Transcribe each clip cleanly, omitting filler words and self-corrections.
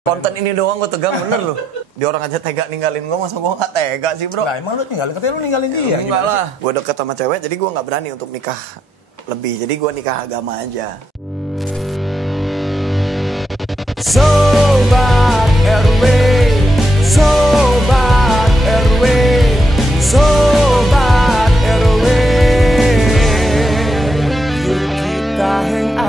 Konten ini doang gue tegang bener loh. Dia orang aja tega ninggalin gue, masa gue gak tega sih bro? Nah emang lu tinggalin, katanya lu ninggalin dia. Enggak lah, gue deket sama cewek jadi gue gak berani untuk nikah lebih. Jadi gue nikah agama aja. Sobat RW, Sobat RW, Sobat RW, yuk kita hang out.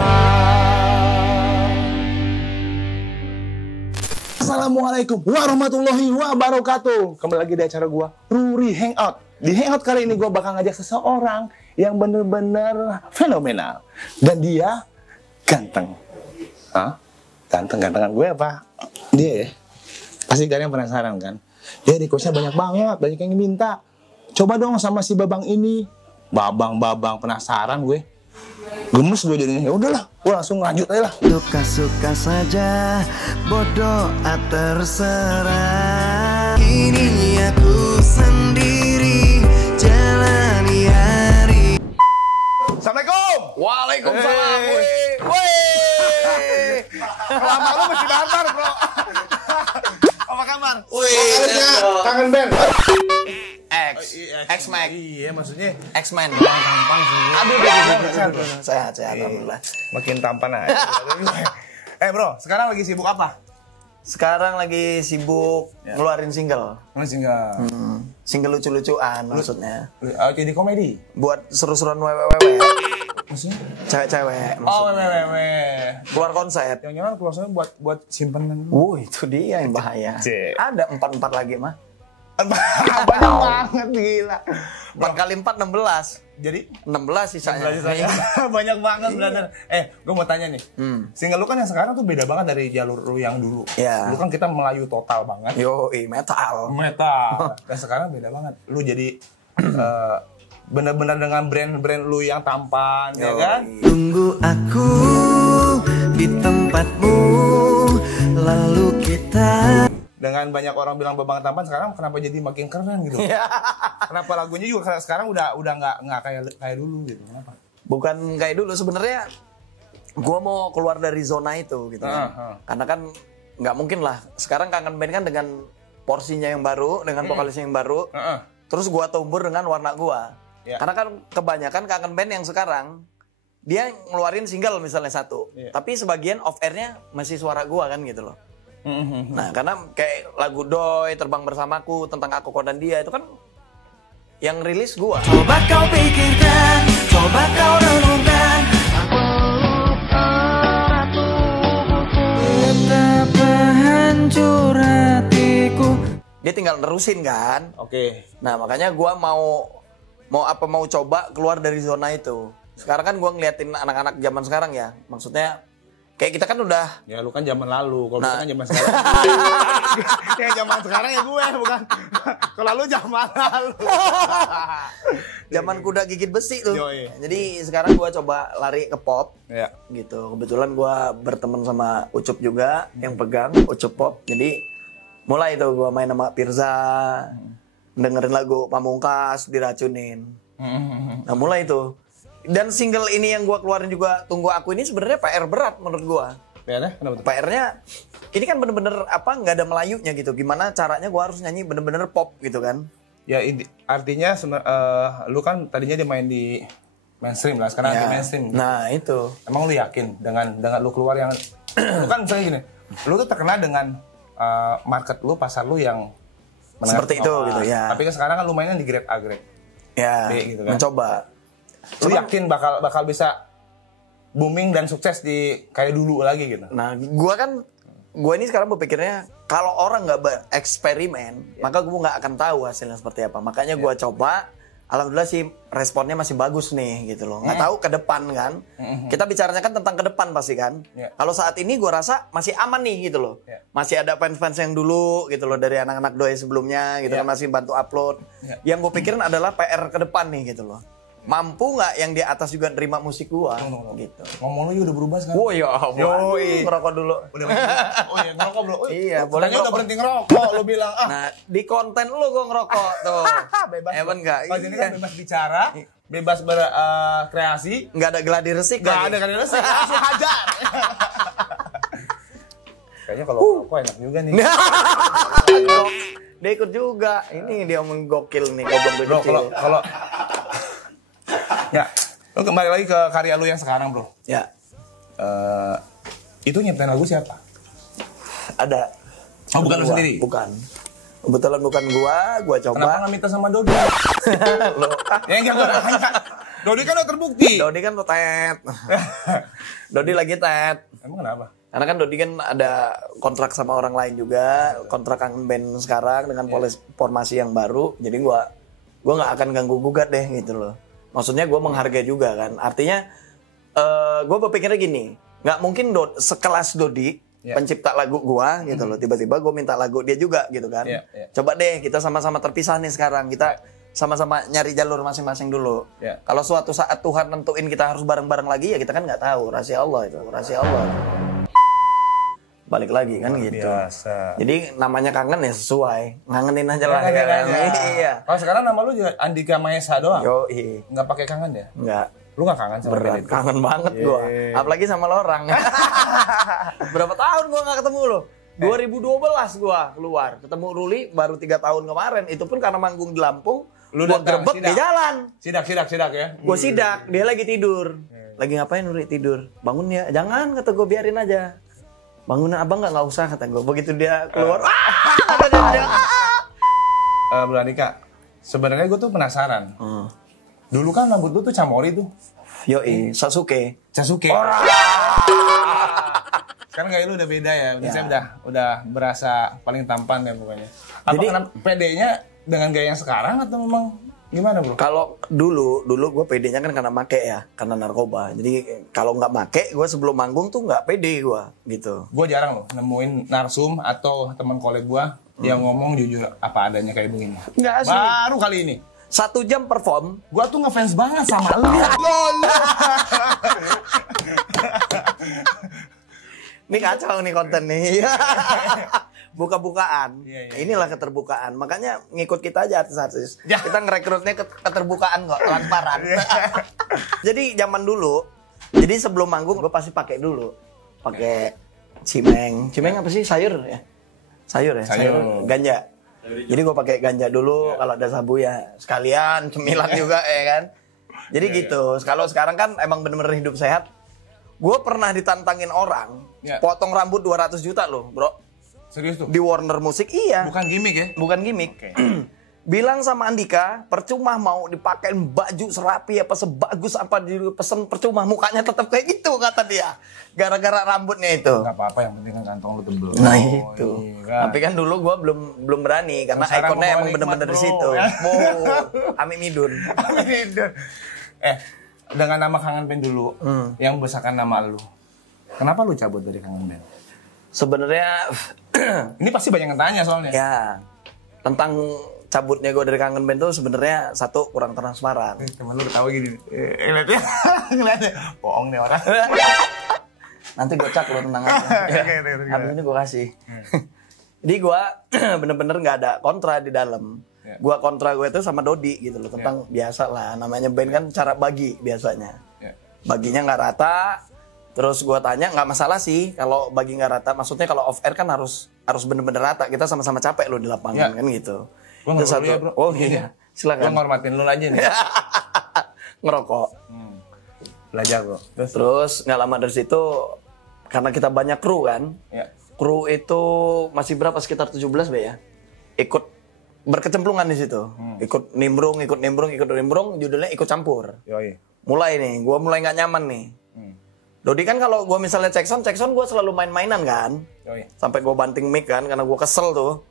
Assalamualaikum warahmatullahi wabarakatuh. Kembali lagi di acara gua, Ruri Hangout. Di Hangout kali ini gua bakal ngajak seseorang yang bener-bener fenomenal. Dan dia ganteng. Hah? Ganteng-gantengan gue apa? Dia ya? Pasti kalian penasaran kan? Dia requestnya banyak banget, banyak yang minta. Coba dong sama si Babang ini. Babang penasaran gue. Gemes gue jadinya. Ya udahlah, gue langsung lanjut aja lah. Suka-suka saja, bodoh terserah. Kini aku sendiri jalani hari. Assalamualaikum. Waalaikumsalam. Woi. Lama lu mesti barbar, bro. Apa kabar? Kangen band. X-Men. Iya, maksudnya X-Men. tampang sih. Aduh, sehat, alhamdulillah. Makin tampan aja. Bro, sekarang lagi sibuk apa? Sekarang lagi sibuk ngeluarin single. Single. Single lucu-lucuan maksudnya. Jadi komedi. Buat seru-seruan wewe. Maksudnya? Cewek-cewek Oh, maksudnya. Keluar Keluar konsep. yang nyaman keluarnya buat simpenan. Itu dia yang bahaya. Cek. Ada 4-4 lagi mah. Banyak banget, gila. 4 kali 4 16. Jadi 16 sisanya. banyak banget bener. Gue mau tanya nih. Single lu kan yang sekarang tuh beda banget dari jalur lu yang dulu. Iya. Lu kan kita Melayu total banget. Yoi, metal. Dan sekarang beda banget. Lu jadi bener-bener dengan brand-brand lu yang tampan, ya kan? Tunggu aku di tempatmu, lalu kita. Dengan banyak orang bilang Babang tampan, sekarang kenapa jadi makin keren gitu? Kenapa lagunya juga sekarang udah nggak kayak dulu gitu? Kenapa? Bukan kayak dulu sebenarnya. Gua mau keluar dari zona itu gitu kan. Karena kan nggak mungkin lah. Sekarang Kangen Band kan dengan porsinya yang baru, dengan vokalisnya yang baru. Terus gua tumbuh dengan warna gua. Karena kan kebanyakan Kangen Band yang sekarang dia ngeluarin single misalnya satu, tapi sebagian off airnya masih suara gua kan gitu loh. Nah karena kayak lagu Doi, Terbang Bersamaku, Tentang Aku Kau dan Dia itu kan yang rilis gua. Coba kau pikirkan, coba kau renungkan. Betapa hancur hatiku. Dia tinggal nerusin kan. Oke. Nah makanya gua mau coba keluar dari zona itu. Sekarang kan gua ngeliatin anak-anak zaman sekarang ya. Maksudnya kayak kita kan udah. Ya lu kan zaman lalu, kalau kita kan zaman sekarang. Kayak zaman sekarang ya gue bukan. Kalau lu zaman lalu. Zaman kuda gigit besi tuh. Yoi. Jadi sekarang gua coba lari ke pop. Ya. Gitu. Kebetulan gua berteman sama Ucup juga yang pegang Ucup Pop. Jadi mulai tuh gua main sama Pirza. Dengerin lagu Pamungkas, Diracunin. Nah mulai itu. Dan single ini yang gua keluarin juga, Tunggu Aku ini sebenarnya PR berat menurut gua. PR-nya kenapa tuh? PR-nya ini kan bener-bener nggak ada Melayunya gitu. Gimana caranya gua harus nyanyi bener-bener pop gitu kan. Ya artinya lu kan tadinya dia main di mainstream lah, sekarang di mainstream. Nah itu. Emang lu yakin dengan lu keluar yang lu kan misalnya gini, lu tuh terkenal dengan market lu, pasar lu yang seperti itu gitu ya. Tapi kan sekarang kan lu mainnya di grade A, grade ya, B gitu kan. mencoba. Lu yakin bakal bisa booming dan sukses di kayak dulu lagi gitu? Nah, gua ini sekarang berpikirnya kalau orang nggak bereksperimen, maka gua nggak akan tahu hasilnya seperti apa. Makanya gua coba, alhamdulillah sih responnya masih bagus nih gitu loh. Nggak tahu ke depan kan. Kita bicaranya kan tentang ke depan pasti kan. Kalau saat ini gua rasa masih aman nih gitu loh. Masih ada fans-fans yang dulu gitu loh dari anak-anak Doi sebelumnya gitu kan, masih bantu upload. Yang gua pikirin adalah PR ke depan nih gitu loh. Mampu nggak yang di atas juga nerima musik gua gitu. Ngomong lu udah berubah sekarang. Oh ya, ngerokok dulu. Udah oh iya ngerokok bro. Iya, boleh udah berhenti ngerokok lu bilang. Nah, di konten lu gua ngerokok tuh. Bebas. Evan enggak? Pas ini kan bebas bicara, bebas berkreasi. Enggak ada gladi resik. Enggak ada gladi resik, langsung hajar. Kayaknya kalau aku enak juga nih. Dia ikut juga. Ini dia menggokil nih, goblok Bro, kecil. kalau ya, lu kembali lagi ke karya lu yang sekarang, Bro. Ya. Itu nyiptain lagu siapa? Ada. Oh, bukan lu sendiri? Bukan. Kebetulan bukan gua coba. Kenapa nggak minta sama Dodi? Lo, Ya enggak, gua nanya. Dodi kan udah terbukti. Dodi kan lo tet. Dodi lagi tet. Emang kenapa? Karena kan Dodi kan ada kontrak sama orang lain juga, kontrak kangen band sekarang dengan formasi yang baru. Jadi gua nggak akan ganggu gugat deh gitu loh. Maksudnya gua menghargai juga kan. Artinya gua berpikirnya gini, nggak mungkin sekelas Dodi pencipta lagu gua gitu loh, tiba-tiba gua minta lagu dia juga gitu kan. Coba deh kita sama-sama terpisah nih sekarang, kita sama-sama nyari jalur masing-masing dulu. Kalau suatu saat Tuhan nentuin kita harus bareng-bareng lagi, ya kita kan nggak tahu, rahasia Allah itu, rahasia Allah. Balik lagi kan gitu. Biasa. Jadi namanya kangen ya sesuai, ngangenin aja lah. Iya. Kalau sekarang nama lu juga Andika Maesa doang. Yoi. Nggak pakai kangen ya? Nggak. Lu nggak kangen sama Berat, band itu? kangen banget gua. Apalagi sama lo orang. Berapa tahun gua nggak ketemu lo? 2012 gua keluar. Ketemu Ruli baru 3 tahun kemarin. Itu pun karena manggung di Lampung. Lu Gua datang, grebek di jalan. Sidak ya? Gua sidak, dia lagi tidur. Lagi ngapain Ruli tidur? Bangun ya. Jangan, kata gua, biarin aja. Bangun abang nggak usah, kata gua. Begitu dia keluar. Bu Andika, sebenarnya gua tuh penasaran. Dulu kan rambut lu tuh Camori tuh. Yoi, Sasuke. Sekarang gaya lu udah beda ya. Saya udah berasa paling tampan ya pokoknya. Apa Jadi, karena PD-nya dengan gaya yang sekarang atau memang gimana, Bro? Kalau dulu gue PD-nya kan karena make ya, karena narkoba. Jadi kalau nggak make, gue sebelum manggung tuh nggak PD gue gitu. Gue jarang loh nemuin narsum atau teman koleg gue yang ngomong jujur apa adanya kayak begini. Nggak sih. Baru kali ini. 1 jam perform, Gue tuh ngefans banget sama lu. Ini kacau nih konten nih. Buka-bukaan. Inilah keterbukaan. Makanya ngikut kita aja artis-artis. Kita ngerekrutnya keterbukaan kok, transparan. Jadi zaman dulu, jadi sebelum manggung gue pasti pakai dulu. Pakai cimeng. Cimeng apa sih? Sayur ya? Sayur ya? Sayur ganja. Jadi gue pakai ganja dulu, kalau ada sabu ya sekalian cemilan juga ya kan. Jadi gitu. Kalau sekarang kan emang bener-bener hidup sehat. Gue pernah ditantangin orang, potong rambut 200 juta loh, bro. Serius tuh? Di Warner Music, iya. Bukan gimmick ya? Bukan gimmick. Bilang sama Andika, percuma mau dipakein baju serapi apa sebagus apa dipesen, percuma mukanya tetap kayak gitu kata dia. Gara-gara rambutnya itu. Gak apa-apa, yang penting kan kantong lu tebel. Nah itu. Iya. Tapi kan dulu gue belum berani karena ikonnya emang bener-bener di situ. Ami Midun. Dengan nama Kangen Band dulu, yang besarkan nama lu. Kenapa lu cabut dari Kangen Band? Sebenarnya ini pasti banyak yang tanya soalnya. Ya, tentang cabutnya gue dari Kangen Band tuh sebenarnya satu, kurang transparan. Temen lu ketawa gini. Ngeliatnya. Bohong nih orang. Nanti gue cak lo tenang aja. Habis ini gue kasih. Jadi gue bener-bener gak ada kontra di dalam. Gue kontra gue itu sama Dodi gitu loh. Tentang biasa lah, namanya band kan cara bagi biasanya. Baginya gak rata. Terus gue tanya, nggak masalah sih kalau bagi nggak rata. Maksudnya kalau off air kan harus bener-bener rata. Kita sama-sama capek loh di lapangan kan gitu. Gue ngerokok ya, bro. Oh iya, silakan. Gue ngormatin lu aja nih. Ngerokok. Belajar bro. Terus nggak lama dari situ, karena kita banyak kru kan. Kru itu masih berapa, sekitar 17 be ya. Ikut berkecemplungan di situ. Ikut nimbrung, judulnya ikut campur. Mulai nih, gue mulai nggak nyaman nih. Dodi kan kalau gue misalnya cek sound gue selalu main-mainan kan. Sampai gue banting mic kan, karena gue kesel tuh.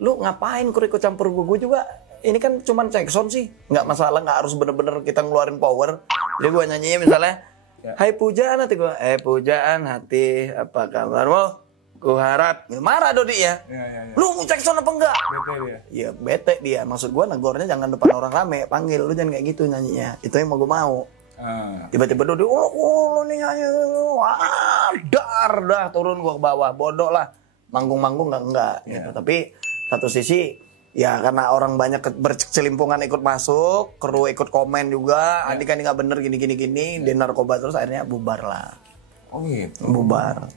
Lu ngapain ikut campur gue juga? Ini kan cuman cek sound sih. Nggak masalah, nggak harus bener-bener kita ngeluarin power. Jadi gue nyanyinya misalnya, hai pujaan hati gue. Pujaan hati, apa kabarmu? Ku harap. Marah Dodi ya. Lu cek sound apa enggak? Bete dia. Iya bete dia. Maksud gue negornya jangan depan orang rame. Panggil, lu jangan kayak gitu nyanyinya. Itu yang mau gue mau. Tiba-tiba Dodi, oh nih nyanyi, wah, dah turun gua ke bawah, bodoh lah, manggung enggak gitu. Tapi satu sisi ya karena orang banyak bercelimpungan ikut masuk, kru ikut komen juga, Andika ini nggak bener gini, dia narkoba terus akhirnya bubar lah. Oh gitu. Bubar.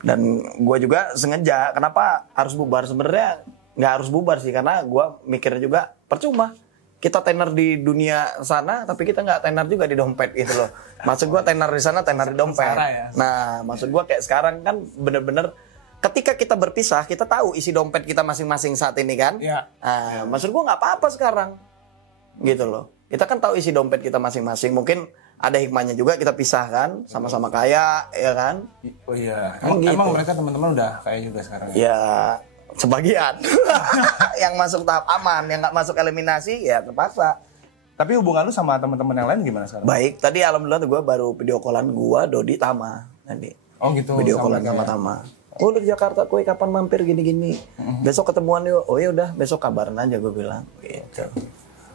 Dan gue juga sengaja, kenapa harus bubar? Sebenarnya nggak harus bubar sih, karena gue mikirnya juga percuma. Kita tenar di dunia sana, tapi kita nggak tenar juga di dompet gitu loh. Maksud gue tenar di sana, tenar di dompet. Ya. Nah, maksud gue kayak sekarang kan bener-bener ketika kita berpisah, kita tahu isi dompet kita masing-masing saat ini kan. Iya. Nah, maksud gue nggak apa-apa sekarang, gitu loh. Kita kan tahu isi dompet kita masing-masing. Mungkin ada hikmahnya juga kita pisah kan, sama-sama kaya, ya kan? Oh iya. Kan gitu. Emang mereka teman-teman udah kaya juga sekarang. Ya, sebagian. Yang masuk tahap aman, yang nggak masuk eliminasi, ya terpaksa. Tapi hubungan lu sama teman-teman yang lain gimana sekarang? Baik, tadi alhamdulillah gue baru video callan gue, Dodi, Tama. Tadi. Oh gitu. Video callan sama Tama. Oh udah di Jakarta, kue kapan mampir gini-gini. Besok ketemuan yuk. Oh ya udah, besok kabaran aja gue bilang. Gitu.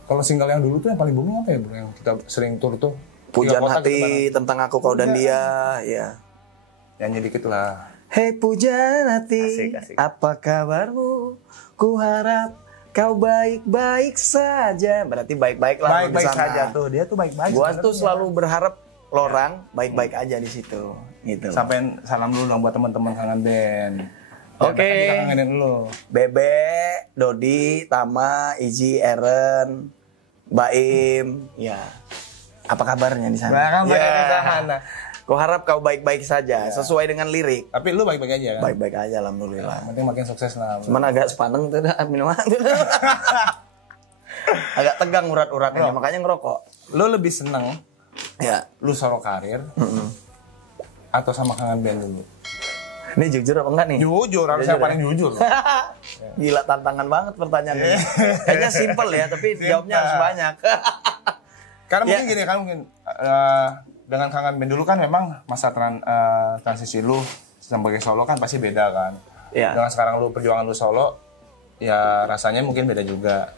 Kalau single yang dulu tuh yang paling booming apa ya bro? Yang kita sering tur tuh? Pujian hati tentang aku, kau dan dia, ya. Nyanyi dikit lah. Hei pujian hati, Asik. apa kabarmu? Ku harap kau baik-baik saja. Berarti baik-baik lah. Baik-baik saja tuh, dia tuh baik-baik. Gua tuh selalu berharap lorang baik-baik aja di situ. Gitu. Sampai salam dulu dong buat teman-teman kangen band. Oke. Kita kangenin lu. Bebe, Dodi, Tama, Iji, Eren, Baim, ya. Apa kabarnya di sana? Ku harap kau baik-baik saja, sesuai dengan lirik. Tapi lu baik-baik aja kan? Baik-baik aja, alhamdulillah. Penting makin sukses lah. Cuman agak sepaneng tuh dah minuman. Agak tegang urat-uratnya, makanya ngerokok. Lu lebih seneng Ya, lu solo karir atau sama kangen band dulu? ini jujur apa enggak nih? Jujur, harus yang paling jujur. Gila, tantangan banget pertanyaannya. Kayaknya simple ya, tapi jawabnya harus banyak. Karena mungkin gini kan, mungkin dengan kangen band dulu kan memang masa transisi lu sebagai solo kan pasti beda kan. Iya. Dengan sekarang lu perjuangan lu solo, ya rasanya mungkin beda juga.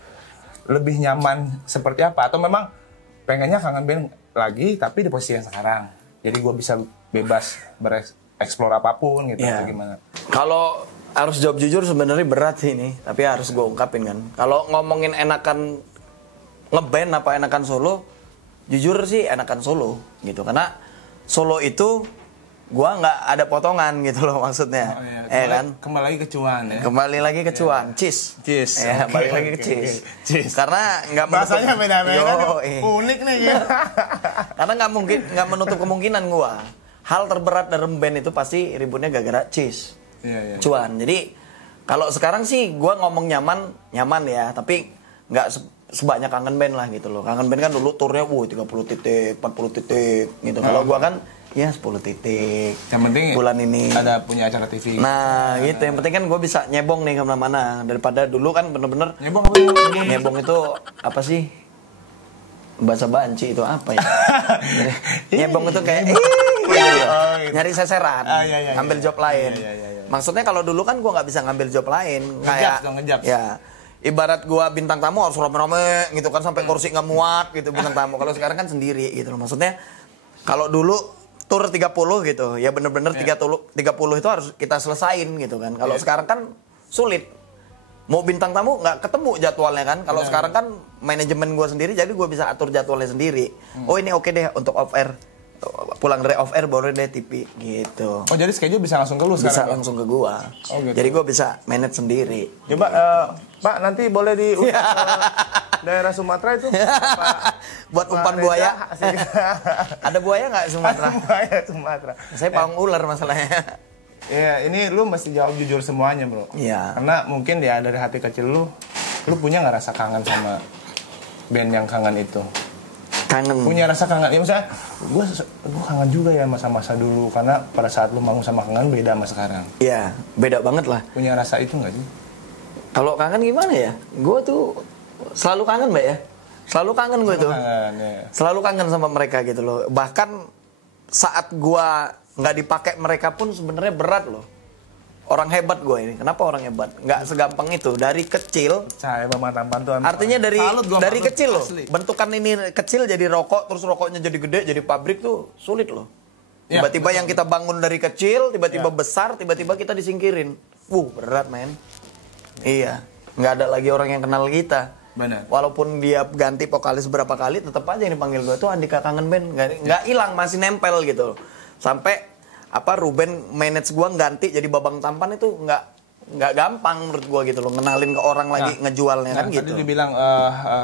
Lebih nyaman seperti apa? Atau memang pengennya kangen band lagi tapi di posisi yang sekarang. Jadi gue bisa bebas bereksplor apapun gitu atau gimana? Kalau Harus jawab jujur sebenarnya berat sih ini, tapi harus gue ungkapin kan. Kalau ngomongin enakan ngeband apa enakan solo, jujur sih enakan solo gitu. Karena solo itu gue nggak ada potongan gitu loh maksudnya. Oh, iya. Kan? Kembali lagi ke cuan ya. Kembali lagi ke cuan, cheese. Cheese. Ya, balik lagi ke cheese. Karena nggak bahasanya beda-beda. Unik nih gitu. Karena nggak menutup kemungkinan gue. Hal terberat dalam band itu pasti ributnya gara-gara cheese. Iya. Cuan. Jadi kalau sekarang sih gue ngomong nyaman ya, tapi nggak sebanyak kangen band lah gitu loh. Kangen band kan dulu turnya 30 titik, 40 titik gitu. Kalau gue kan ya 10 titik. Yang penting bulan ini ada punya acara TV. Nah gitu, yang penting kan gue bisa nyebong nih kemana-mana. Daripada dulu kan bener-bener Nyebong apa sih? nyebong itu apa sih? Bahasa banci itu apa ya? Nyebong itu kayak gitu. Nyari seseran, ngambil job lain. Maksudnya kalau dulu kan gue nggak bisa ngambil job lain. Ngejab. Ya, ibarat gue bintang tamu harus rame-rame gitu kan sampai kursi nggak muat gitu bintang tamu. Kalau sekarang kan sendiri gitu loh. Maksudnya kalau dulu tur 30 gitu, ya bener-bener 30 itu harus kita selesain gitu kan. Kalau sekarang kan sulit. Mau bintang tamu nggak ketemu jadwalnya kan. Kalau sekarang kan manajemen gue sendiri, jadi gue bisa atur jadwalnya sendiri. Oh ini oke deh untuk off air. Pulang dari off air baru deh TV gitu. Oh jadi schedule bisa langsung ke lu Bisa sekarang? langsung ke gua. Oh, gitu. Jadi gua bisa manage sendiri. Coba Pak nanti boleh di daerah Sumatera itu Buat umpan buaya. Ada buaya nggak Sumatera? Buaya Sumatera. Saya pawang ular masalahnya. Ya ini lu mesti jawab jujur semuanya bro. Iya. Karena mungkin ya dari hati kecil lu punya nggak rasa kangen sama band yang kangen itu? Kangen. Punya rasa kangen, ya misalnya gue kangen juga ya masa-masa dulu karena pada saat lu manggung sama kangen beda sama sekarang. Iya, beda banget lah. Punya rasa itu nggak sih? Kalau kangen gimana ya? Gue tuh selalu kangen mbak ya. Selalu kangen gue tuh. Kangen, ya. Selalu kangen sama mereka gitu loh. Bahkan saat gue nggak dipakai mereka pun sebenarnya berat loh. Orang hebat gue ini. Kenapa orang hebat? Nggak segampang itu. Dari kecil. Saya Bang Tampan tuh. Artinya dari kecil loh. Bentukan ini kecil jadi rokok, terus rokoknya jadi gede, jadi pabrik tuh sulit loh. Ya, Tiba-tiba yang kita bangun dari kecil, tiba-tiba besar, tiba-tiba kita disingkirin. Berat men. Iya. Nggak ada lagi orang yang kenal kita. Benar. Walaupun dia ganti vokalis berapa kali, tetap aja yang dipanggil gue tuh Andika Kangen Band. Nggak hilang, masih nempel gitu. Sampai Ruben manage gua ganti jadi Babang Tampan itu nggak gampang menurut gua gitu loh, ngenalin ke orang lagi ngejualnya kan gitu. Tadi dibilang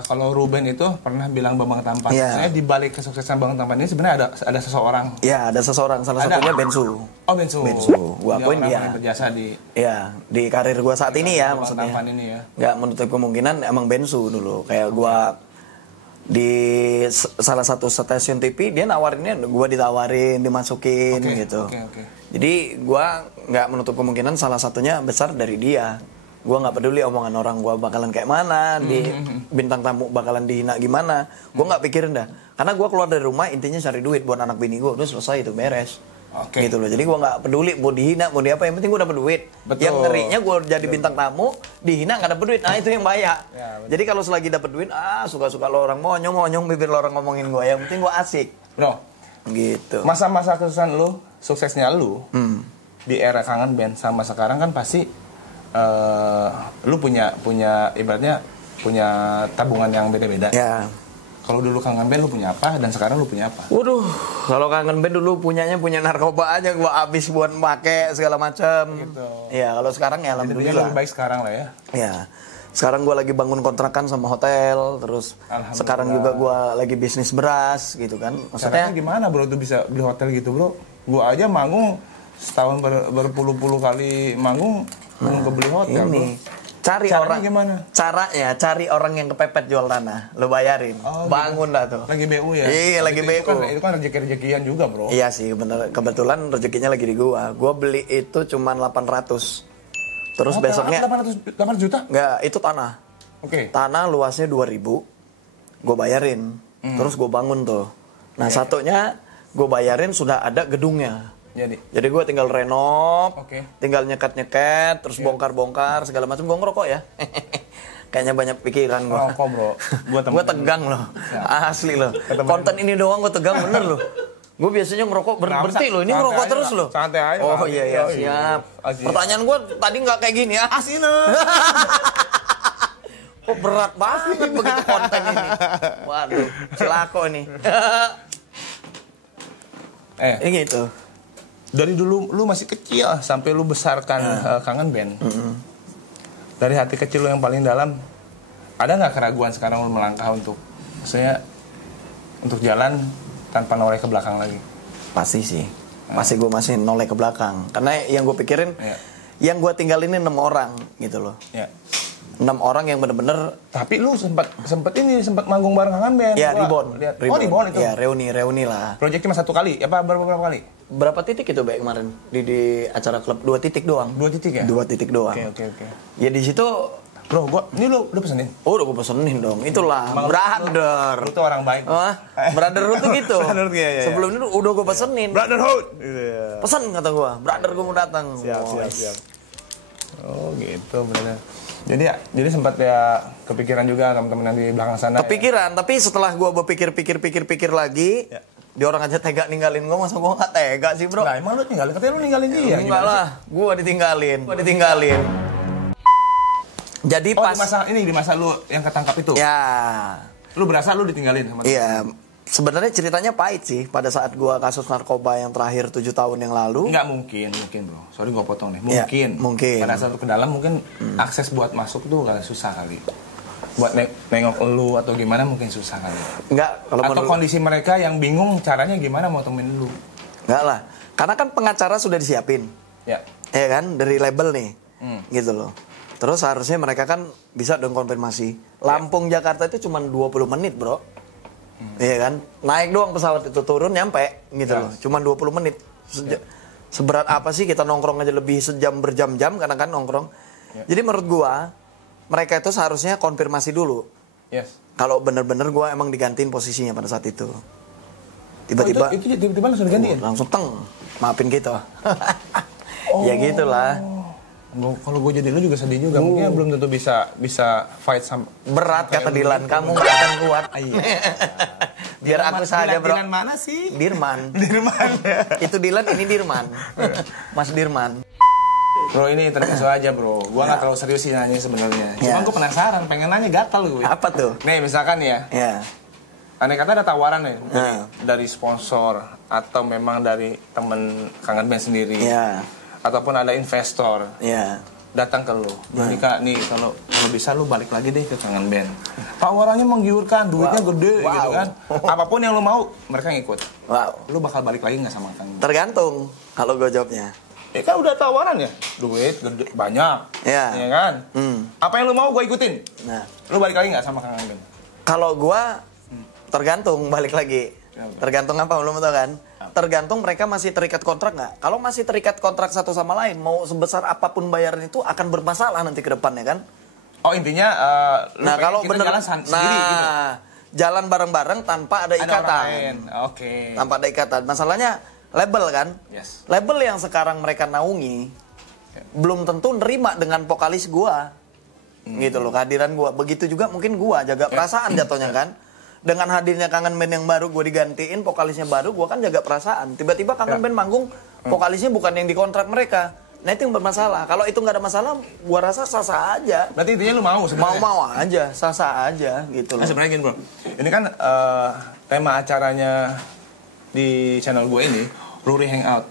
kalau Ruben itu pernah bilang Babang Tampan. Saya di balik kesuksesan Babang Tampan ini sebenarnya ada seseorang. Ya, ada seseorang, salah satunya Bensu. Oh, Bensu. Gua akuin dia. Berjasa di di karir gua saat ini ya maksudnya. Tampan ini ya. Nggak menutup kemungkinan emang Bensu dulu. Kayak gua di salah satu stasiun TV dia nawarinnya, gue ditawarin dimasukin gitu. Jadi gue nggak menutup kemungkinan salah satunya besar dari dia. Gue nggak peduli omongan orang gue bakalan kayak mana, di bintang tamu bakalan dihina gimana. Gue nggak pikirin dah, karena gue keluar dari rumah intinya cari duit buat anak bini gue, udah selesai itu beres. Gitu loh. Jadi gue nggak peduli mau dihina mau di apa, yang penting gue dapet duit. Betul. Yang ngerinya gue jadi bintang tamu dihina nggak dapet duit, nah itu yang bahaya. Jadi kalau selagi dapet duit, suka-suka lo orang monyong bibir lo orang ngomongin gue, yang penting gue asik. Bro, gitu. Masa-masa kesuksesan lu, suksesnya lu di era Kangen Band sama sekarang kan pasti lu punya ibaratnya punya tabungan yang beda-beda. Ya. Kalau dulu Kangen Band lu punya apa dan sekarang lu punya apa? Waduh, kalau Kangen Band dulu punya narkoba aja gua habis buat pakai segala macam. Gitu. Ya, kalau sekarang ya alhamdulillah. Lebih baik sekarang lah ya. Ya. Sekarang gua lagi bangun kontrakan sama hotel, terus sekarang juga gua lagi bisnis beras gitu kan. Maksudnya gimana bro tuh bisa beli hotel gitu bro? Gua aja manggung setahun berpuluh-puluh kali manggung ke beli hotel ini. Bro. Caranya gimana? Caranya cari orang yang kepepet jual tanah, lo bayarin, bangun dah tuh. Lagi BU ya? Iya, lagi BU. Itu kan rezeki-rezekian juga bro. Iya sih, bener. Kebetulan rezekinya lagi di gua. Gua beli itu cuman 800. Terus besoknya 800 juta? Enggak, itu tanah. Tanah luasnya 2000. Gua bayarin. Terus gua bangun tuh. Nah, satunya gua bayarin sudah ada gedungnya. Jadi gue tinggal renov, tinggal nyeket, terus bongkar-bongkar segala macam. Gue ngerokok ya. Kayaknya banyak pikiran gue. Rokok bro. Gue tegang loh. Asli loh. Konten ini doang gue tegang bener loh. Gue biasanya ngerokok berhenti loh. Ini ngerokok terus loh. Santai aja. Oh iya siap. Pertanyaan gue tadi nggak kayak gini ya. Asina. Kok berat banget begitu konten ini. Waduh, celako nih. Ini gitu. Dari dulu lu masih kecil sampai lu besarkan Kangen Band. Dari hati kecil lu yang paling dalam, ada nggak keraguan sekarang lu melangkah untuk, maksudnya untuk jalan tanpa noleh ke belakang lagi? Pasti sih. Gue masih noleh ke belakang. Karena yang gue pikirin, yang gue tinggalin ini 6 orang gitu loh. 6 orang yang bener-bener. Tapi lu sempat manggung bareng Kangen Band. Ya, Ribon. Oh, Ribon itu. Ya, reuni lah. Proyeknya cuma 1 kali, apa berapa kali? Berapa titik itu Baik kemarin di acara klub? 2 titik doang. 2 titik ya? 2 titik doang. Oke. Ya di situ, bro, ini lu pesenin? Oh, udah gue pesenin dong. Itulah, brother. Lu tuh orang baik. Brotherhood tuh gitu. Iya. Sebelum itu udah gue pesenin. Brotherhood. Pesan kata gue, brother gue mau datang. Siap. Oh gitu, bener. Jadi sempat ya kepikiran juga teman-teman yang di belakang sana. Kepikiran, tapi setelah gue berpikir lagi, dia orang aja tega ninggalin gue, masa gue gak tega sih bro? Nah emang lu tinggalin, katanya lu ninggalin dia. Enggak lah, gue ditinggalin. Jadi pas di masa lu yang ketangkap itu. Ya. Lu berasa lu ditinggalin sama iya. Sebenarnya ceritanya pahit sih pada saat gue kasus narkoba yang terakhir 7 tahun yang lalu. Enggak mungkin bro. Sorry gue potong nih. Mungkin. Pada saat lu ke dalam mungkin akses buat masuk tuh agak susah kali. Buat nengok lu atau gimana mungkin susah kali. Enggak, kalau atau kondisi mereka yang bingung caranya gimana mau temuin lu. Enggak lah. Karena kan pengacara sudah disiapin. Ya kan, dari label nih. Gitu loh. Terus harusnya mereka kan bisa dong konfirmasi. Lampung Jakarta itu cuma 20 menit, Bro. Iya kan? Naik doang pesawat itu, turun nyampe gitu loh. Cuma 20 menit. Seberat apa sih kita nongkrong aja lebih sejam berjam-jam karena kan nongkrong. Jadi menurut gua mereka itu seharusnya konfirmasi dulu. Kalau bener-bener gue emang digantiin posisinya pada saat itu. Tiba-tiba itu tiba-tiba langsung digantiin? Langsung maafin kita. Ya gitulah. Kalau gue jadi lu juga sedih juga. Mungkin belum tentu bisa fight sama. Berat kata Dilan, kamu gak akan kuat. Biar aku saja bro. Dilan mana sih? Dirman. Itu Dilan, ini Dirman. Mas Dirman. Bro ini intermezzo aja bro, gua nggak terlalu serius sih nanya sebenarnya. Cuma gua penasaran, pengen nanya gatal gue. Apa tuh? Nih misalkan ya, andai kata ada tawaran nih dari sponsor atau memang dari temen kangen band sendiri, ataupun ada investor datang ke lu, jadi Kak nih kalau bisa lu balik lagi deh ke kangen band. Tawarannya menggiurkan, duitnya gede gitu kan. Apapun yang lu mau, mereka ngikut. Lu bakal balik lagi nggak sama kangen band? Tergantung kalau gue jawabnya. Ya kan udah tawaran ya, duit gede banyak, ya kan. Apa yang lu mau gue ikutin. Nah, lu balik lagi nggak sama kangen band? Kalau gue tergantung balik lagi. Tergantung apa belum tahu kan? Tergantung mereka masih terikat kontrak nggak. Kalau masih terikat kontrak satu sama lain, mau sebesar apapun bayaran itu akan bermasalah nanti ke depannya kan. Oh intinya, nah kalau bener, jalan sendiri gitu. Jalan bareng-bareng tanpa ada ikatan. Oke. Tanpa ada ikatan. Masalahnya label kan. Label yang sekarang mereka naungi belum tentu nerima dengan vokalis gua. Gitu loh kehadiran gua. Begitu juga mungkin gua jaga perasaan jatuhnya kan. Dengan hadirnya kangen band yang baru, gue digantiin, vokalisnya baru, gue kan jaga perasaan. Tiba-tiba kangen band manggung, vokalisnya bukan yang dikontrak mereka. Nah itu yang bermasalah. Kalau itu nggak ada masalah, gue rasa sah-sah aja. Berarti intinya lu mau sebenarnya? Mau aja, sah-sah aja gitu loh. Nah, sebenarnya gini bro, ini kan tema acaranya di channel gue ini, Ruri Hangout.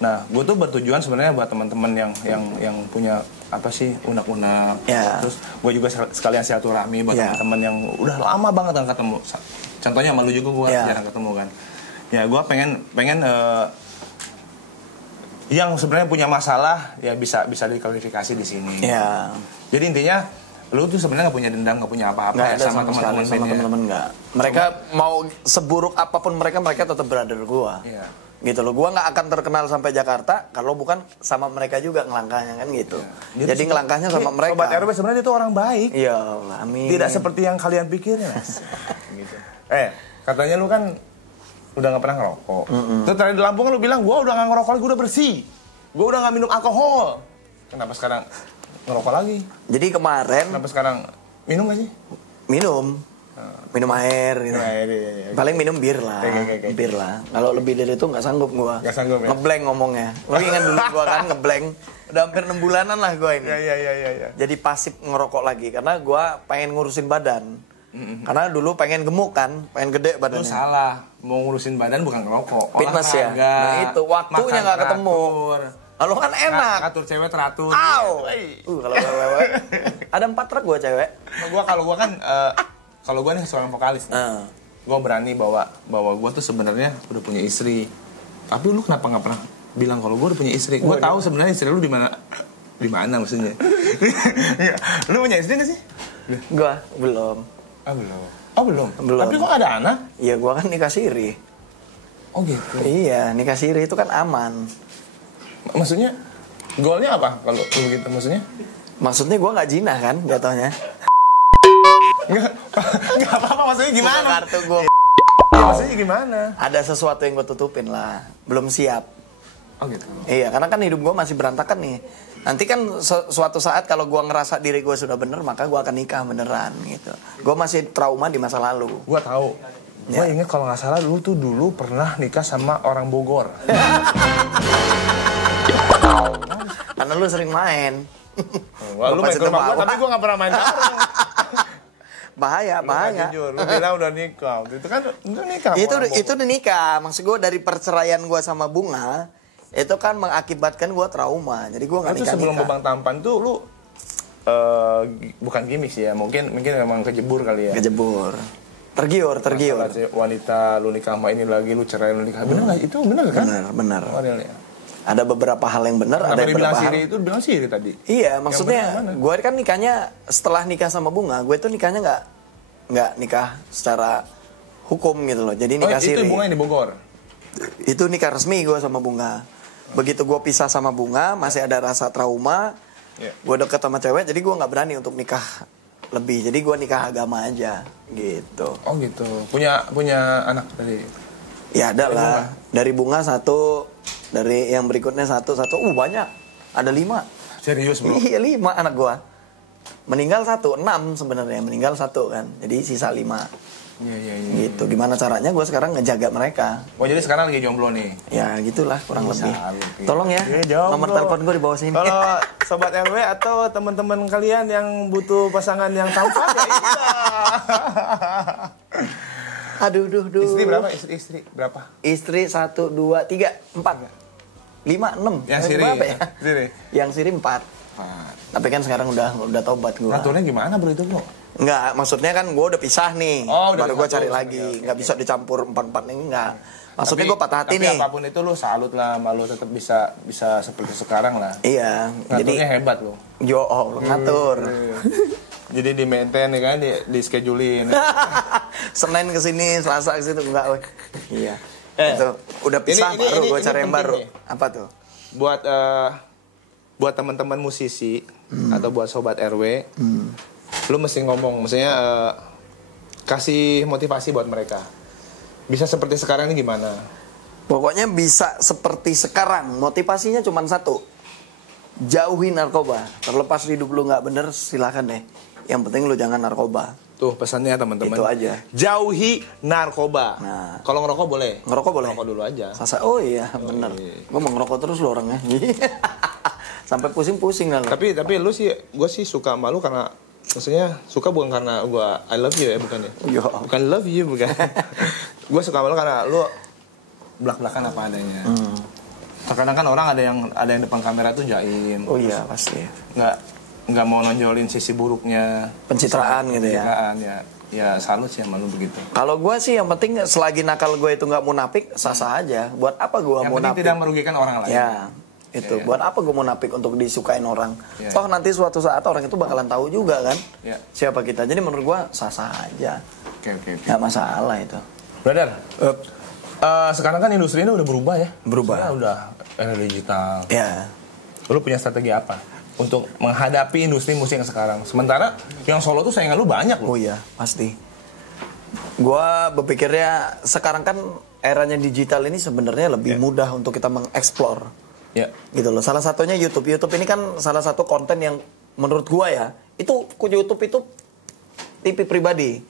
Nah, gue tuh bertujuan sebenarnya buat teman-teman yang punya apa sih unek-unek. Terus gue juga sekalian silaturahmi buat teman-teman yang udah lama banget kan ketemu. Contohnya sama lu juga gue jarang ketemu kan. Ya gue pengen yang sebenarnya punya masalah ya bisa diklarifikasi di sini. Jadi intinya lu tuh sebenarnya nggak punya dendam, nggak punya apa-apa sama teman-teman nggak. Mereka mau seburuk apapun mereka tetap brother gue. Gitu loh, gue nggak akan terkenal sampai Jakarta kalau bukan sama mereka juga ngelangkahnya kan gitu. Jadi ngelangkahnya sama mereka. Sobat RW sebenarnya itu orang baik. Iya, amin. Tidak seperti yang kalian pikirnya. Gitu. Katanya lu kan udah nggak pernah ngerokok. Terus tadi di Lampung lu bilang gue udah nggak ngerokok lagi, gue udah bersih. Gue udah nggak minum alkohol. Kenapa sekarang ngerokok lagi? Jadi kemarin. Kenapa sekarang minum nggak sih? Minum air gitu. Paling minum bir lah. Bir lah. Kalau lebih dari itu nggak sanggup gua. Nggak sanggup ya? Ngeblank ngomongnya. Lu ingat dulu gua kan ngeblank. Udah hampir 6 bulanan lah gua ini. Iya. Jadi pasif ngerokok lagi karena gua pengen ngurusin badan. Karena dulu pengen gemuk kan, pengen gede badannya. Lu salah. Mau ngurusin badan bukan ngerokok. Fitness ya. Nah itu waktunya nggak ketemu. Lalu kan enak. Atur cewek teratur. Kalau cewek. Ada 4 truk gua cewek. Kalau gue nih seorang vokalis, gue berani bawa gue tuh sebenarnya udah punya istri. Tapi lu kenapa nggak pernah bilang kalau gue udah punya istri? Gue tahu sebenarnya istri lu di mana maksudnya. Lu punya istri nggak sih? Gue belum. Belum. Tapi kok ada anak? Iya, gue kan nikah siri. Oh gitu. Iya, nikah siri itu kan aman. Maksudnya goalnya apa kalau begitu maksudnya? Maksudnya gue nggak jinah kan jatuhnya. Nggak apa-apa, maksudnya gimana? Kartu gue. Maksudnya gimana? Ada sesuatu yang gue tutupin lah, belum siap. Oh gitu. Iya, karena kan hidup gue masih berantakan nih. Nanti kan suatu saat kalau gue ngerasa diri gue sudah bener, maka gue akan nikah beneran gitu. Gue masih trauma di masa lalu. Gue tahu. Gue inget kalau nggak salah lu tuh dulu pernah nikah sama orang Bogor. Karena lu sering main. Lu main ke rumah gue, tapi gue nggak pernah main bareng. Bahaya. Jujur, lu bilang udah nikah. Itu kan nikah. Itu udah nikah. Maksud gue dari perceraian gue sama Bunga, itu kan mengakibatkan gue trauma. Jadi gue nggak nikah. Sebelum Bebang Tampan tuh lu bukan gimmick sih ya. Mungkin memang kejebur kali ya. Kejebur. Tergiur. Wanita lu nikah sama ini lagi, lu cerai lu nikah. Bener nggak? Itu bener kan? Bener. Oh, ya. Ada beberapa hal yang benar, ada beberapa hal. Itu bilang siri tadi. Iya, maksudnya gue kan nikahnya setelah nikah sama Bunga, gue tuh nikahnya nggak nikah secara hukum gitu loh. Jadi nikah siri. Itu Bunga yang di Bogor. Itu nikah resmi gue sama Bunga. Begitu gue pisah sama Bunga, masih ada rasa trauma. Gue deket sama cewek, jadi gue nggak berani untuk nikah lebih. Jadi gue nikah agama aja, gitu. Oh gitu. Punya anak dari? Ya ada lah. Dari Bunga 1. Dari yang berikutnya 1. Banyak. Ada 5. Serius bro? Iya 5 anak gua. Meninggal 1, 6 sebenarnya. Meninggal 1 kan. Jadi sisa 5. Iya. Gitu. Gimana caranya gua sekarang ngejaga mereka. Oh jadi sekarang lagi jomblo nih? Ya gitulah kurang lebih. Tolong ya. Nomor telepon gua di bawah sini. Kalau sobat RW atau teman-teman kalian yang butuh pasangan yang tampan ya Aduh, Istri berapa? Istri berapa? Istri 1, 2, 3, 4, 5, 6. Yang siri berapa ya? Siri. Yang siri 4. Tapi kan sekarang udah tobat gue. Ngaturnya gimana bro itu bro? Enggak, maksudnya kan gue udah pisah nih. Baru gue cari lagi. Enggak bisa dicampur 4-4 ini, enggak. Maksudnya gue patah hati nih. Tapi apapun itu lu salut lah, malu tetap bisa seperti sekarang lah. Iya. Ngaturnya hebat lo. Yo, ngatur. Jadi di maintain ya kan, di schedulein. Senin ke sini, Selasa ke situ enggak. Iya. Itu udah pisah baru gue cari yang baru. Apa tuh? Buat teman-teman musisi atau buat sobat RW, lu mesti ngomong, maksudnya kasih motivasi buat mereka. Bisa seperti sekarang ini gimana? Pokoknya bisa seperti sekarang. Motivasinya cuma satu. Jauhi narkoba. Terlepas hidup lu nggak bener, silakan deh. Yang penting lu jangan narkoba. Tuh pesannya teman-teman. Itu aja. Jauhi narkoba. Nah. Kalau ngerokok boleh? Ngerokok boleh. Ngerokok dulu aja. Oh iya, bener. Gue mau ngerokok terus lu orangnya. Sampai pusing-pusing lah. Tapi lu sih, gue sih suka sama lu karena maksudnya suka bukan karena gue I love you ya, bukan ya? Yo. Bukan love you, bukan. Gue suka sama lu karena lu belak-belakan apa adanya. Terkadang kan orang ada yang depan kamera tuh jaim. Oh iya pasti. Nggak mau nonjolin sisi buruknya. Pencitraan gitu ya. Pencitraan ya. Ya salut sih sama lu begitu. Kalau gue sih yang penting selagi nakal gue itu nggak munafik, sah-sah aja. Buat apa gue munafik? Yang penting tidak merugikan orang lain. Ya. Itu buat apa gue munafik untuk disukain orang? Toh nanti suatu saat orang itu bakalan tahu juga kan siapa kita. Jadi menurut gue sah-sah aja. Oke. Nggak masalah itu. Brother, sekarang kan industri ini udah berubah ya. Berubah. Udah era digital. Ya. Lu punya strategi apa untuk menghadapi industri musik yang sekarang? Sementara yang solo tuh saingan lu banyak loh. Oh iya, pasti. Gue berpikirnya sekarang kan eranya digital ini sebenarnya lebih mudah untuk kita mengeksplor. Ya. Gitu loh. Salah satunya YouTube. YouTube ini kan salah satu konten yang menurut gua ya, itu YouTube itu TV pribadi.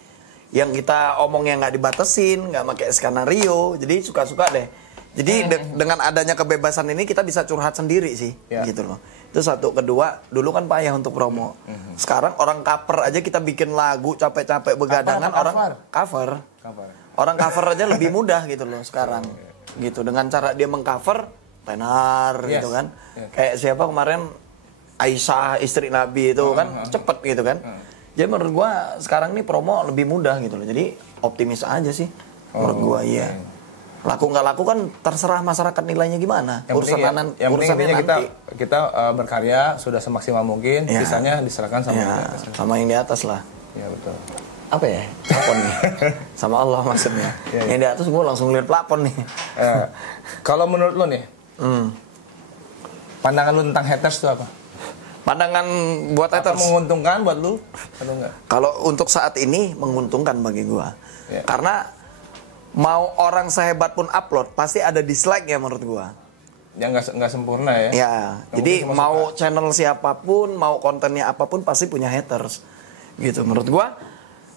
Yang kita omongnya nggak dibatasin, nggak pakai skenario, jadi suka-suka deh. Jadi dengan adanya kebebasan ini kita bisa curhat sendiri sih, gitu loh. Itu satu. Kedua, dulu kan payah untuk promo. Sekarang orang cover aja kita bikin lagu capek-capek begadangan, orang cover. Orang cover aja lebih mudah gitu loh sekarang. Gitu, dengan cara dia mengcover tenar gitu kan. Kayak siapa kemarin Aisyah istri Nabi itu kan cepet gitu kan. Jadi menurut gua sekarang nih promo lebih mudah gitu loh. Jadi optimis aja sih menurut gua. Iya. Laku nggak laku kan terserah masyarakat nilainya gimana. Yang penting kita berkarya sudah semaksimal mungkin, sisanya diserahkan sama yang di atas lah. Iya betul. Apa ya? Plafon nih. Sama Allah maksudnya. Yang di atas gua langsung lihat plafon nih. Kalau menurut lo nih, pandangan lu tentang haters itu apa? Pandangan buat haters menguntungkan buat lu atau enggak? Kalau untuk saat ini menguntungkan bagi gua. Karena mau orang sehebat pun upload pasti ada dislike ya menurut gua. Ya nggak sempurna ya. Ya, jadi mau channel siapapun, mau kontennya apapun pasti punya haters. Gitu menurut gua.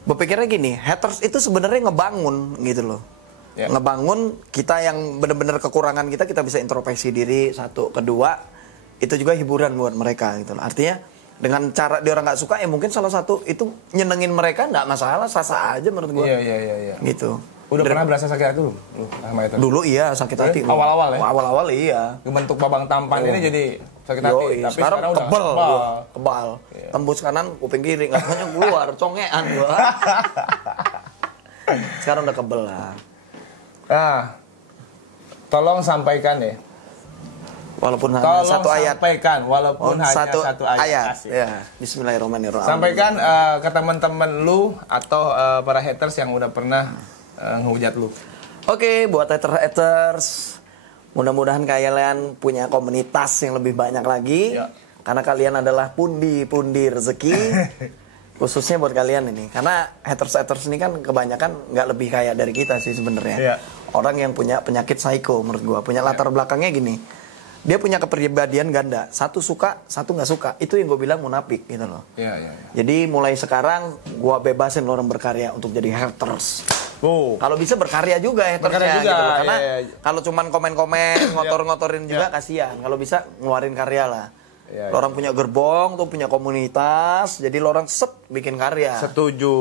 Berpikirnya gini, haters itu sebenarnya ngebangun gitu loh. Ngebangun kita yang benar-benar kekurangan kita bisa introspeksi diri. Satu, kedua itu juga hiburan buat mereka gitu loh. Artinya dengan cara dia orang nggak suka ya mungkin salah satu itu nyenengin mereka nggak masalah, sah-sah aja menurut gua. Iya. Gitu. Udah pernah berasa sakit hati belum? Dulu iya sakit hati. Awal-awal ya? Awal-awal iya. Bentuk babang tampan ini jadi sakit hati. Tapi sekarang kebal. Tembus kanan, kuping kiri, nggak hanya keluar, congean gua. Sekarang udah kebel lah. Tolong sampaikan ya. Walaupun hanya satu ayat. Walaupun hanya satu ayat. Ya, Bismillahirrahmanirrahim. Sampaikan ke teman-teman lu atau para haters yang udah pernah ngehujat lu. Oke, buat haters, mudah-mudahan kalian punya komunitas yang lebih banyak lagi. Karena kalian adalah pundi-pundi rezeki. Khususnya buat kalian ini. Karena haters ini kan kebanyakan nggak lebih kaya dari kita sih sebenarnya. Orang yang punya penyakit psycho menurut gua. Punya latar belakangnya gini. Dia punya kepribadian ganda. Satu suka, satu nggak suka. Itu yang gue bilang munafik gitu loh. Jadi mulai sekarang gue bebasin orang berkarya untuk jadi haters. Kalau bisa berkarya juga hatersnya gitu loh. Karena kalau cuman komen-komen, ngotor-ngotorin juga kasihan. Kalau bisa ngeluarin karya lah. Ya, lo orang punya gerbong, tuh punya komunitas, jadi lo orang bikin karya. Setuju.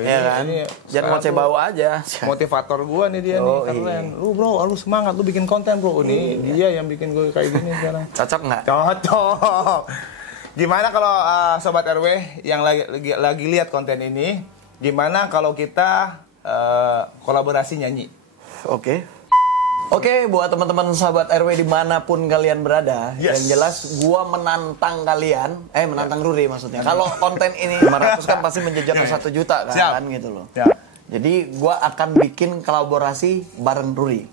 Iya kan? Jangan ngoceh bawa aja. Motivator gua nih dia nih, keren. Lu bro, harus semangat, lu bikin konten bro. Ini dia yang bikin gue kayak gini sekarang. Cocok nggak? Cocok. Gimana kalau Sobat RW yang lagi lihat konten ini, gimana kalau kita kolaborasi nyanyi? Oke, buat teman-teman sahabat RW dimanapun kalian berada, yang jelas gua menantang kalian, menantang Ruri maksudnya. Kalau konten ini 500 kan pasti menjejak ke 1 juta kan, gitu loh. Ya. Jadi gua akan bikin kolaborasi bareng Ruri.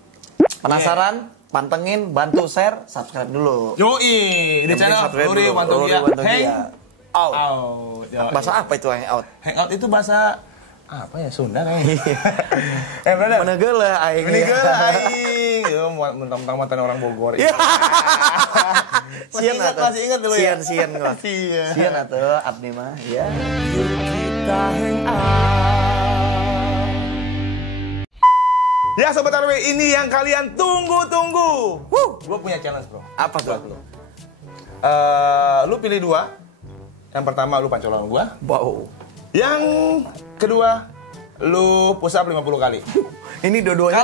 Penasaran? Pantengin, bantu share, subscribe dulu. Yoi, di channel Ruri Wantogia. Hangout. Bahasa apa itu hangout? Hangout itu bahasa apa ya, Sunda kayaknya. Brother. Menegeuleuh aing. Aing. Yo, mentang-mentang mantan orang Bogor. Sian atuh. Masih ingat dulu ya? Sian gua. Sian atuh abdi mah, ya. Kita Ya Sobat RW, ini yang kalian tunggu-tunggu. Gue punya challenge bro. Apa tuh? Lu pilih 2. Yang pertama lu pancolan gue. Wow. Yang kedua, lu push up 50 kali. Ini dua-duanya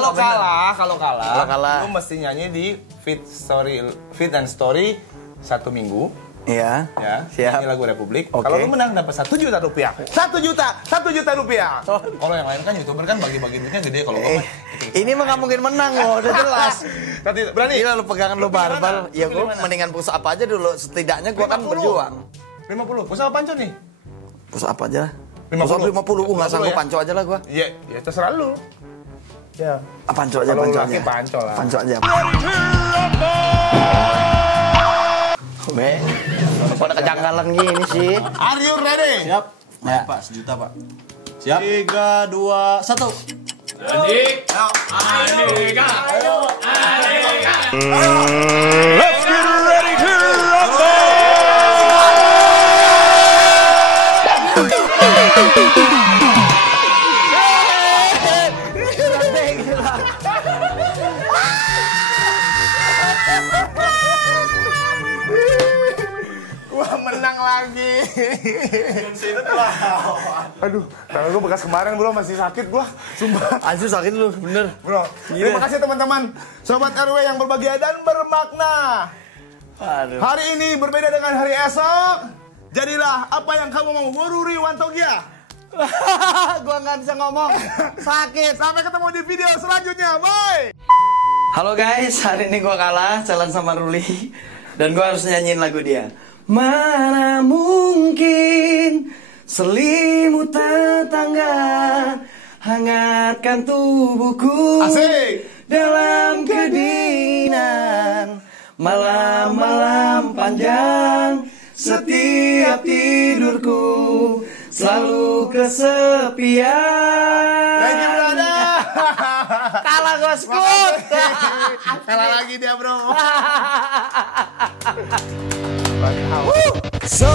Kalau kalah, lu mesti nyanyi di Fit and Story 1 minggu. Iya. Ya, siap. Ini lagu Republik. Okay. Kalau lu menang dapat 1 juta rupiah. 1 juta rupiah. Kalau yang lain kan YouTuber kan bagi-bagi duitnya gede. Kalau gua ini mah nggak mungkin menang loh, udah jelas. Berani? Gila lu pegangan lu barbal. Ya gua mendingan push up aja dulu. Setidaknya gua kan berjuang. 50. Push up panco nih. Push up aja. 50. Nggak sanggup ya? Panco aja lah gua. Iya, ya terserah lu. Ya. Panco aja, Kalau panco laki aja. panco lah. Panco aja. Be, pada kejanggalan gini sih. Are you ready? Siap. Ya. Pak, 1 juta, Pak. Siap. 3, 2, 1. Andik. Andika. Ayo. Andika. Let's get ready to rumble. Wah, menang lagi. Aduh, tangan gue bekas kemarin bro, masih sakit gua. Sumpah. Anjir sakit lu, bener. Bro, terima kasih teman-teman Sobat RW yang berbahagia dan bermakna. Aduh. Hari ini berbeda dengan hari esok. Jadilah apa yang kamu mau. Ruri Wantogia. Gua nggak bisa ngomong. Sakit. Sampai ketemu di video selanjutnya. Bye. Halo guys, hari ini gua kalah challenge sama Ruli dan gua harus nyanyiin lagu dia. Mana mungkin selimut tetangga hangatkan tubuhku. Asik. Dalam kedinginan malam-malam panjang, setiap tidurku selalu kesepian. Thank you brother. Kalah gua skut. Kalah lagi dia bro. So